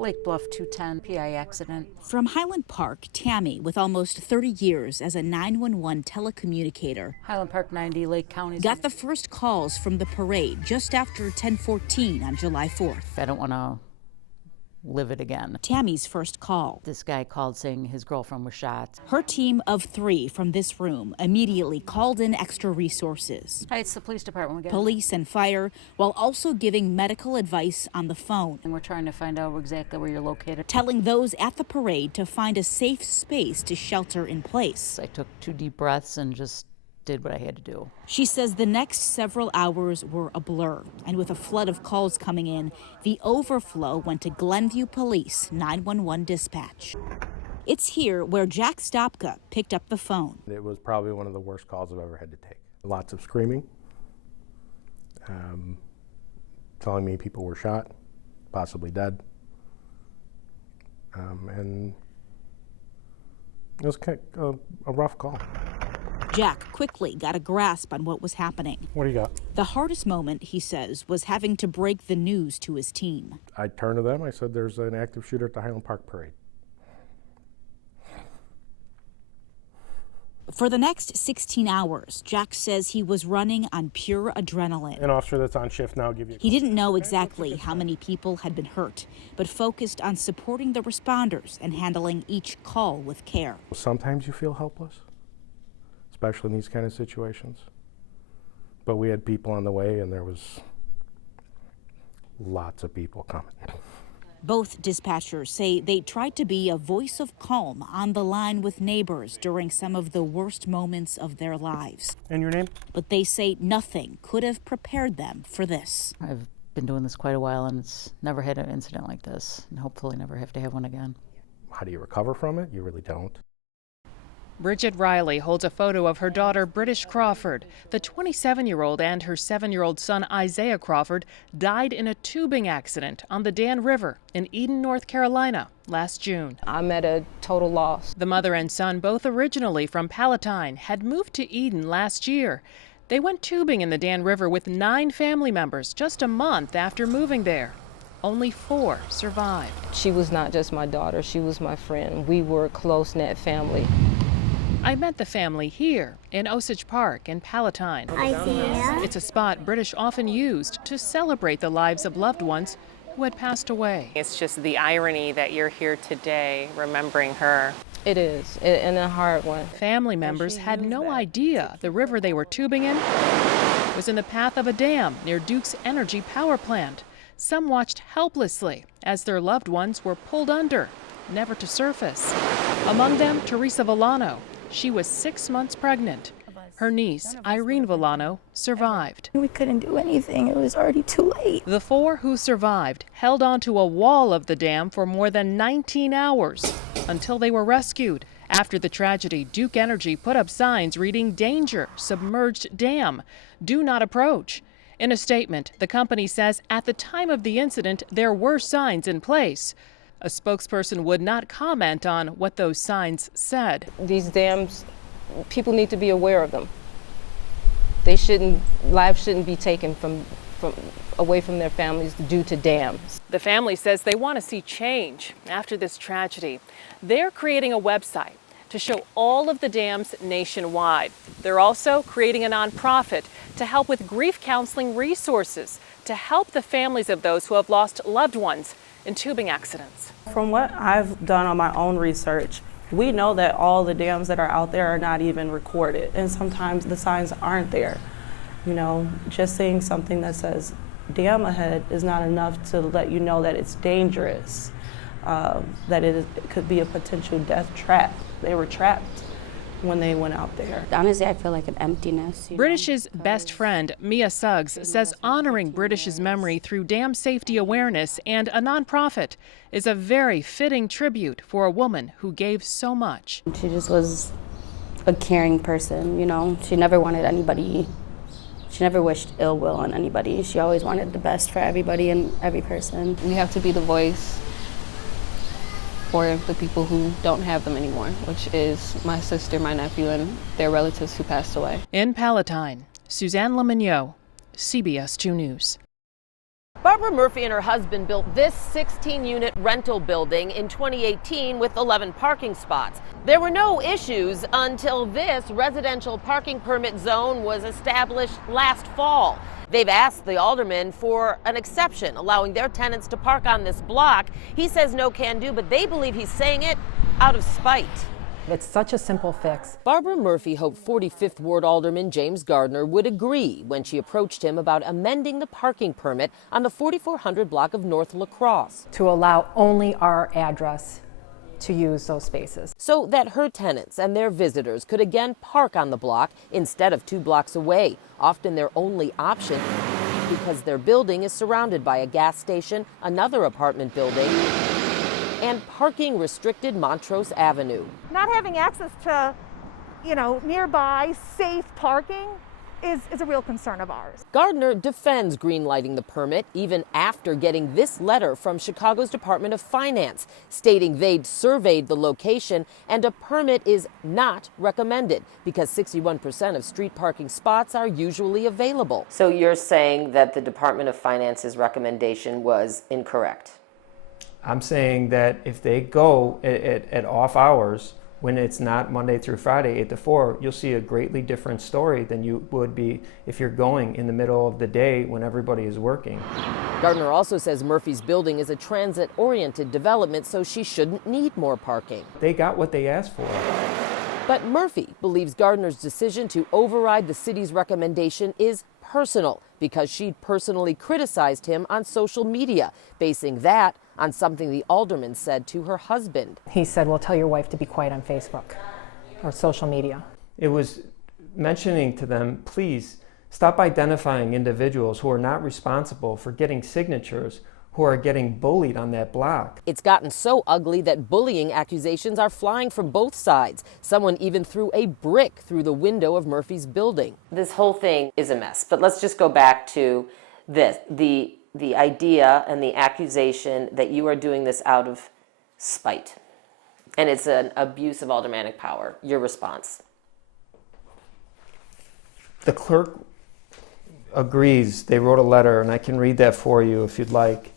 Lake Bluff 210 PI accident. From Highland Park, Tammy, with almost 30 years as a 911 telecommunicator, Highland Park 90, Lake County, got the first calls from the parade just after 10:14 on July 4th. I don't want to live it again. Tammy's first call. This guy called saying his girlfriend was shot. Her team of 3 from this room immediately called in extra resources. Hi, it's the police department. Police and fire, while also giving medical advice on the phone. And we're trying to find out exactly where you're located. Telling those at the parade to find a safe space to shelter in place. I took 2 deep breaths and just did what I had to do. She says the next several hours were a blur, and with a flood of calls coming in, the overflow went to Glenview Police 911 dispatch. It's here where Jack Stopka picked up the phone. It was probably one of the worst calls I've ever had to take. Lots of screaming, telling me people were shot, possibly dead, and it was kind of a rough call. Jack quickly got a grasp on what was happening. What do you got? The hardest moment, he says, was having to break the news to his team. I turned to them, I said, there's an active shooter at the Highland Park Parade. For the next 16 hours, Jack says he was running on pure adrenaline. An officer that's on shift now give you... He didn't know exactly how many people had been hurt, but focused on supporting the responders and handling each call with care. Sometimes you feel helpless, especially in these kind of situations. But we had people on the way, and there was lots of people coming. Both dispatchers say they tried to be a voice of calm on the line with neighbors during some of the worst moments of their lives. And your name? But they say nothing could have prepared them for this. I've been doing this quite a while, and it's never had an incident like this, and hopefully never have to have one again. How do you recover from it? You really don't. Bridget Riley holds a photo of her daughter, British Crawford. The 27-year-old and her 7-year-old son, Isaiah Crawford, died in a tubing accident on the Dan River in Eden, North Carolina, last June. I'm at a total loss. The mother and son, both originally from Palatine, had moved to Eden last year. They went tubing in the Dan River with 9 family members just a month after moving there. Only 4 survived. She was not just my daughter, she was my friend. We were a close-knit family. I met the family here in Osage Park in Palatine. Isaiah. It's a spot British often used to celebrate the lives of loved ones who had passed away. It's just the irony that you're here today remembering her. It is, and a hard one. Family members had no idea the river they were tubing in was in the path of a dam near Duke's Energy power plant. Some watched helplessly as their loved ones were pulled under, never to surface. Among them, Teresa Villano. She was 6 months pregnant. Her niece, Irene Villano, survived. We couldn't do anything. It was already too late. The 4 who survived held onto a wall of the dam for more than 19 hours until they were rescued. After the tragedy, Duke Energy put up signs reading "Danger, submerged dam, do not approach." In a statement, the company says at the time of the incident, there were signs in place. A spokesperson would not comment on what those signs said. These dams, people need to be aware of them. Lives shouldn't be taken away from their families due to dams. The family says they want to see change after this tragedy. They're creating a website to show all of the dams nationwide. They're also creating a nonprofit to help with grief counseling resources to help the families of those who have lost loved ones in tubing accidents. From what I've done on my own research, we know that all the dams that are out there are not even recorded, and sometimes the signs aren't there. You know, just seeing something that says dam ahead is not enough to let you know that it's dangerous, that it could be a potential death trap. They were trapped when they went out there. Honestly, I feel like an emptiness. British's best friend, Mia Suggs, says honoring British's memory through dam safety awareness and a nonprofit is a very fitting tribute for a woman who gave so much. She just was a caring person, you know. She never wanted anybody, she never wished ill will on anybody. She always wanted the best for everybody and every person. We have to be the voice for the people who don't have them anymore, which is my sister, my nephew, and their relatives who passed away. In Palatine, Suzanne Lemignot, CBS 2 News. Barbara Murphy and her husband built this 16-unit rental building in 2018 with 11 parking spots. There were no issues until this residential parking permit zone was established last fall. They've asked the alderman for an exception, allowing their tenants to park on this block. He says no can do, but they believe he's saying it out of spite. It's such a simple fix. Barbara Murphy hoped 45th Ward Alderman James Gardner would agree when she approached him about amending the parking permit on the 4400 block of North La Crosse. To allow only our address to use those spaces. So that her tenants and their visitors could again park on the block instead of 2 blocks away, often their only option because their building is surrounded by a gas station, another apartment building, and parking restricted Montrose Avenue. Not having access to, nearby safe parking is a real concern of ours. Gardner defends greenlighting the permit even after getting this letter from Chicago's Department of Finance stating they'd surveyed the location and a permit is not recommended because 61% of street parking spots are usually available. So you're saying that the Department of Finance's recommendation was incorrect? I'm saying that if they go at off hours, when it's not Monday through Friday, 8 to 4, you'll see a greatly different story than you would be if you're going in the middle of the day when everybody is working. Gardner also says Murphy's building is a transit-oriented development, so she shouldn't need more parking. They got what they asked for. But Murphy believes Gardner's decision to override the city's recommendation is personal because she'd personally criticized him on social media, basing that on something the alderman said to her husband. He said, well, tell your wife to be quiet on Facebook or social media. It was mentioning to them, please stop identifying individuals who are not responsible for getting signatures who are getting bullied on that block. It's gotten so ugly that bullying accusations are flying from both sides. Someone even threw a brick through the window of Murphy's building. This whole thing is a mess, but let's just go back to this. The idea and the accusation that you are doing this out of spite. And it's an abuse of aldermanic power. Your response? The clerk agrees. They wrote a letter, and I can read that for you if you'd like.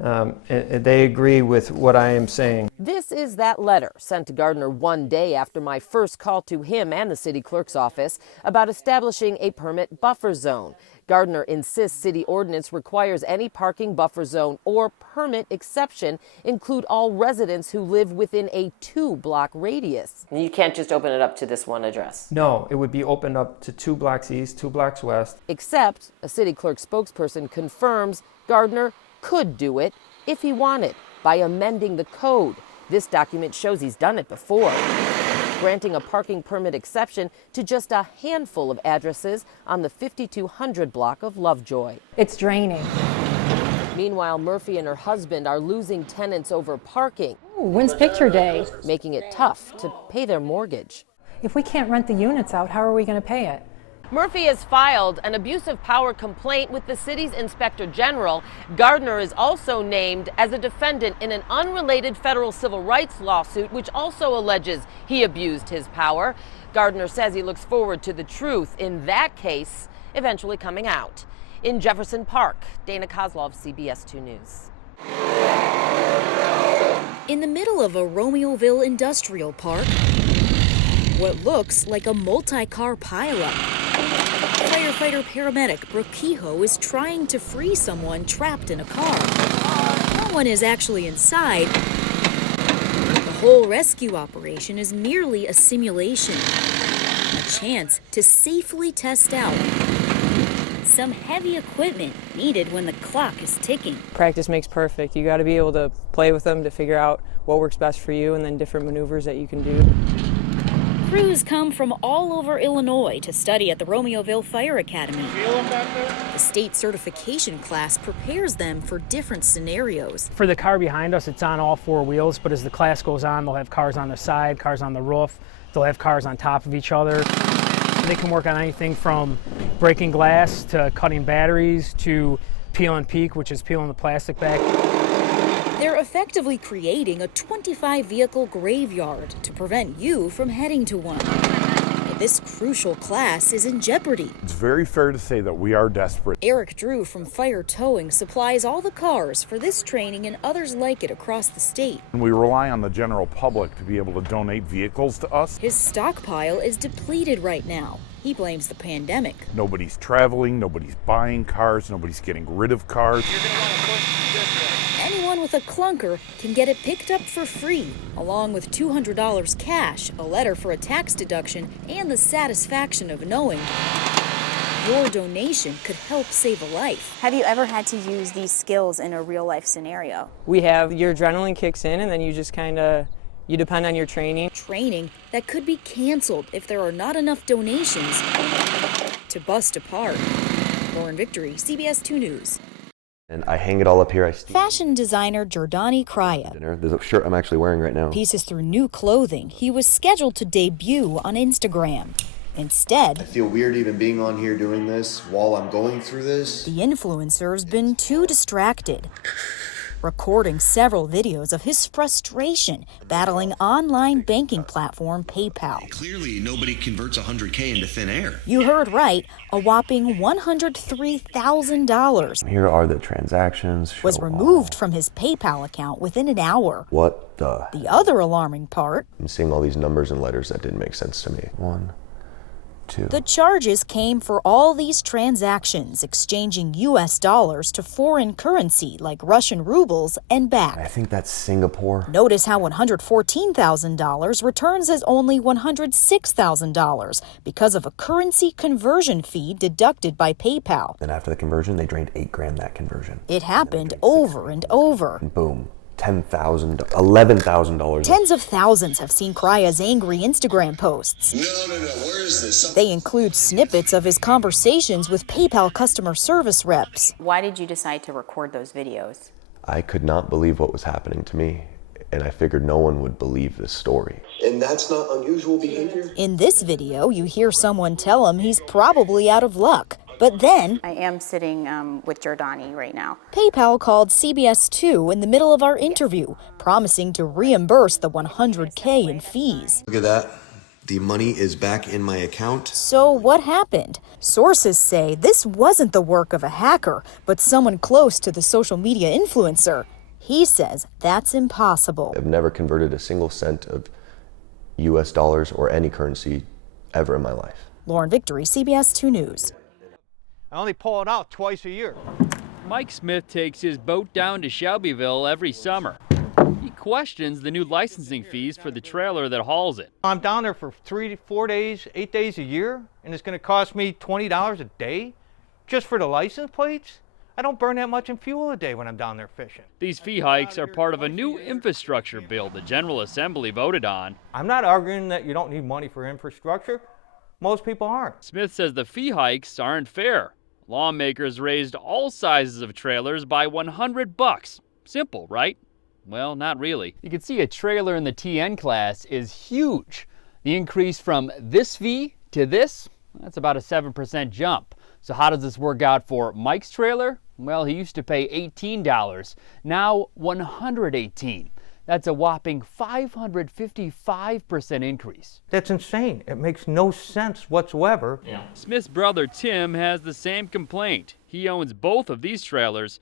They agree with what I am saying. This is that letter sent to Gardner one day after my first call to him and the city clerk's office about establishing a permit buffer zone. Gardner insists city ordinance requires any parking buffer zone or permit exception include all residents who live within a 2-block radius. You can't just open it up to this one address. No, it would be opened up to 2 blocks east, 2 blocks west. Except a city clerk spokesperson confirms Gardner could do it if he wanted by amending the code. This document shows he's done it before, granting a parking permit exception to just a handful of addresses on the 5200 block of Lovejoy. It's draining. Meanwhile, Murphy and her husband are losing tenants over parking. Ooh, when's picture day? Making it tough to pay their mortgage. If we can't rent the units out, how are we going to pay it? Murphy has filed an abuse of power complaint with the city's inspector general. Gardner is also named as a defendant in an unrelated federal civil rights lawsuit, which also alleges he abused his power. Gardner says he looks forward to the truth in that case eventually coming out. In Jefferson Park, Dana Kozlov, CBS 2 News. In the middle of a Romeoville industrial park, what looks like a multi-car pileup. Firefighter paramedic Brooke Kehoe is trying to free someone trapped in a car. No one is actually inside. The whole rescue operation is merely a simulation, a chance to safely test out some heavy equipment needed when the clock is ticking. Practice makes perfect. You got to be able to play with them to figure out what works best for you and then different maneuvers that you can do. Crews come from all over Illinois to study at the Romeoville Fire Academy. The state certification class prepares them for different scenarios. For the car behind us, it's on all 4 wheels, but as the class goes on, they'll have cars on the side, cars on the roof, they'll have cars on top of each other. They can work on anything from breaking glass to cutting batteries to peel and peek, which is peeling the plastic back. They're effectively creating a 25-vehicle graveyard to prevent you from heading to one. The This crucial class is in jeopardy. It's very fair to say that we are desperate. Eric Drew from Fire Towing supplies all the cars for this training and others like it across the state. And we rely on the general public to be able to donate vehicles to us. His stockpile is depleted right now. He blames the pandemic. Nobody's traveling, nobody's buying cars, nobody's getting rid of cars. Anyone with a clunker can get it picked up for free, along with $200 cash, a letter for a tax deduction, and the satisfaction of knowing your donation could help save a life. Have you ever had to use these skills in a real-life scenario? We have, your adrenaline kicks in, and then you just you depend on your training. Training that could be canceled if there are not enough donations to bust apart. Lauren Victory, CBS 2 News. And I hang it all up here. Fashion designer Jordani Kraya. There's a shirt I'm actually wearing right now. Pieces through new clothing. He was scheduled to debut on Instagram. Instead, I feel weird even being on here doing this while I'm going through this. The influencer's been too distracted, recording several videos of his frustration battling online banking platform PayPal. Clearly, nobody converts $100K into thin air. You heard right, a whopping $103,000 Here are the transactions. was removed from his PayPal account within an hour. What the? The other alarming part, I'm seeing all these numbers and letters that didn't make sense to me. 1, 2. the charges came for all these transactions, exchanging U.S. dollars to foreign currency like Russian rubles and back. I think that's Singapore. Notice how $114,000 returns as only $106,000 because of a currency conversion fee deducted by PayPal. Then after the conversion, they drained $8,000 that conversion. It happened over and over. And boom. $10,000, $11,000. Tens of thousands have seen Kraya's angry Instagram posts. No, where is this? They include snippets of his conversations with PayPal customer service reps. Why did you decide to record those videos? I could not believe what was happening to me, and I figured no one would believe this story. And that's not unusual behavior? In this video, you hear someone tell him he's probably out of luck. But then, I am sitting with Jordani right now. PayPal called CBS 2 in the middle of our interview, promising to reimburse the $100K in fees. Look at that. The money is back in my account. So what happened? Sources say this wasn't the work of a hacker, but someone close to the social media influencer. He says that's impossible. I've never converted a single cent of U.S. dollars or any currency ever in my life. Lauren Victory, CBS 2 News. I only pull it out twice a year. Mike Smith takes his boat down to Shelbyville every summer. He questions the new licensing fees for the trailer that hauls it. I'm down there for 3 to 4 days, 8 days a year, and it's going to cost me $20 a day just for the license plates? I don't burn that much in fuel a day when I'm down there fishing. These fee hikes are part of a new infrastructure bill the General Assembly voted on. I'm not arguing that you don't need money for infrastructure. Most people aren't. Smith says the fee hikes aren't fair. Lawmakers raised all sizes of trailers by $100. Simple, right? Well, not really. You can see a trailer in the TN class is huge. The increase from this fee to this, that's about a 7% jump. So how does this work out for Mike's trailer? Well, he used to pay $18, now $118. That's a whopping 555% increase. That's insane. It makes no sense whatsoever. Yeah. Smith's brother Tim has the same complaint. He owns both of these trailers.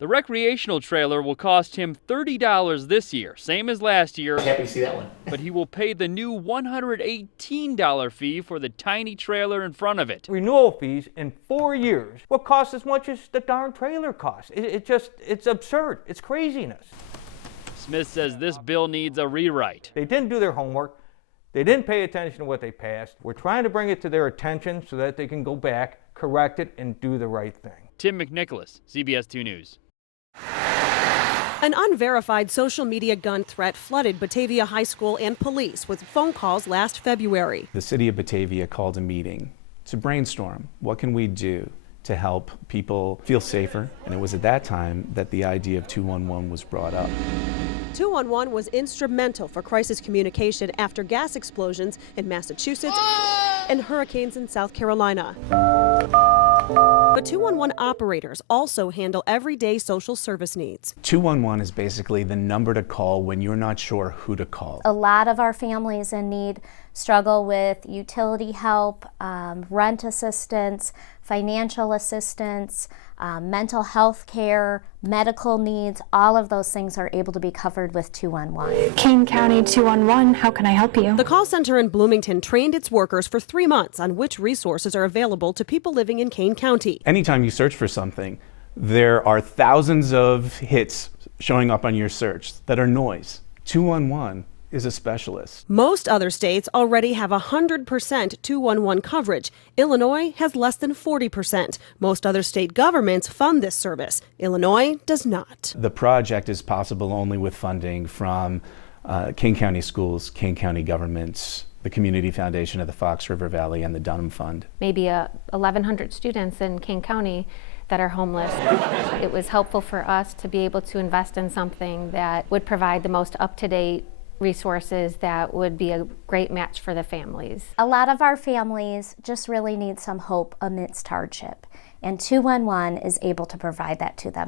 The recreational trailer will cost him $30 this year, same as last year. Happy to see that one. But he will pay the new $118 fee for the tiny trailer in front of it. Renewal fees in 4 years will cost as much as the darn trailer costs. It's absurd. It's craziness. Smith says this bill needs a rewrite. They didn't do their homework. They didn't pay attention to what they passed. We're trying to bring it to their attention so that they can go back, correct it, and do the right thing. Tim McNicholas, CBS 2 News. An unverified social media gun threat flooded Batavia High School and police with phone calls last February. The city of Batavia called a meeting to brainstorm what can we do to help people feel safer, and it was at that time that the idea of 211 was brought up. 211 was instrumental for crisis communication after gas explosions in Massachusetts and hurricanes in South Carolina. But 211 operators also handle everyday social service needs. 211 is basically the number to call when you're not sure who to call. A lot of our families in need struggle with utility help, rent assistance, financial assistance, mental health care, medical needs, all of those things are able to be covered with 211. Kane County 211, how can I help you? The call center in Bloomington trained its workers for 3 months on which resources are available to people living in Kane County. Anytime you search for something, there are thousands of hits showing up on your search that are noise. 211 is a specialist. Most other states already have 100% 211 coverage. Illinois has less than 40%. Most other state governments fund this service. Illinois does not. The project is possible only with funding from Kane County Schools, Kane County governments, the Community Foundation of the Fox River Valley, and the Dunham Fund. Maybe 1,100 students in Kane County that are homeless. It was helpful for us to be able to invest in something that would provide the most up-to-date resources that would be a great match for the families. A lot of our families just really need some hope amidst hardship, and 211 is able to provide that to them.